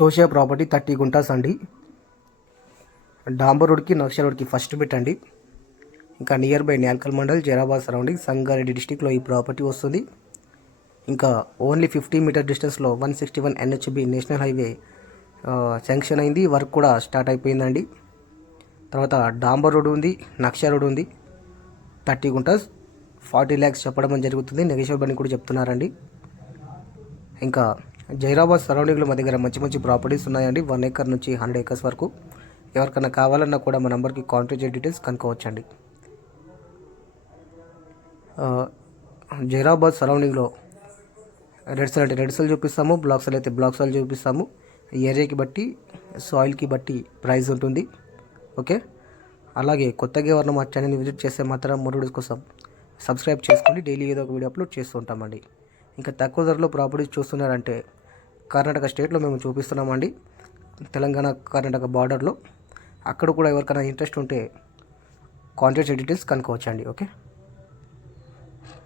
చూసే ప్రాపర్టీ 30 గుంటాస్ అండి. డాంబర్ రోడ్కి నక్ష రోడ్కి ఫస్ట్ బిట్ అండి. ఇంకా near by Nyalkal mandal, Zaheerabad surrounding, Sangareddy డిస్టిక్లో ఈ ప్రాపర్టీ వస్తుంది. ఇంకా ఓన్లీ 50 మీటర్ డిస్టెన్స్లో 161 NHB నేషనల్ హైవే శాంక్షన్ అయింది. వర్క్ కూడా స్టార్ట్ అయిపోయిందండి. తర్వాత డాంబర్ రోడ్ ఉంది, నక్ష రోడ్ ఉంది. 30 గుంటాస్ 40 lakhs చెప్పడం జరుగుతుంది. నెగోషియబుల్ అని కూడా చెప్తున్నారండి. ఇంకా జైరాబాద్ సరౌండింగ్లో మా దగ్గర మంచి మంచి ప్రాపర్టీస్ ఉన్నాయండి. 1 acre నుంచి 100 acres వరకు. ఎవరికైనా కావాలన్నా కూడా మా నెంబర్కి కాంటాక్ట్ చేసి డీటెయిల్స్ కనుక్కోవచ్చండి. జైరాబాద్ సరౌండింగ్లో రెడ్ సెల్ అంటే రెడ్ సెల్ చూపిస్తాము, బ్లాక్ సెల్ అయితే బ్లాక్ సెల్ చూపిస్తాము. ఏరియాకి బట్టి, సాయిల్కి బట్టి ప్రైస్ ఉంటుంది. ఓకే, అలాగే కొత్తగా ఎవరైనా మా ఛానల్ని విజిట్ చేస్తే మాత్రం మోర్ కోసం సబ్స్క్రైబ్ చేసుకోండి. డైలీ ఏదో ఒక వీడియో అప్లోడ్ చేస్తూ ఉంటామండి. ఇంకా తక్కువ ధరలో ప్రాపర్టీస్ చూస్తున్నారంటే కర్ణాటక స్టేట్లో మేము చూపిస్తున్నామండి. తెలంగాణ కర్ణాటక బార్డర్లో. అక్కడ కూడా ఎవరికైనా ఇంట్రెస్ట్ ఉంటే కాంటాక్ట్ డీటెయిల్స్ కనుక్కోవచ్చండి. ఓకే.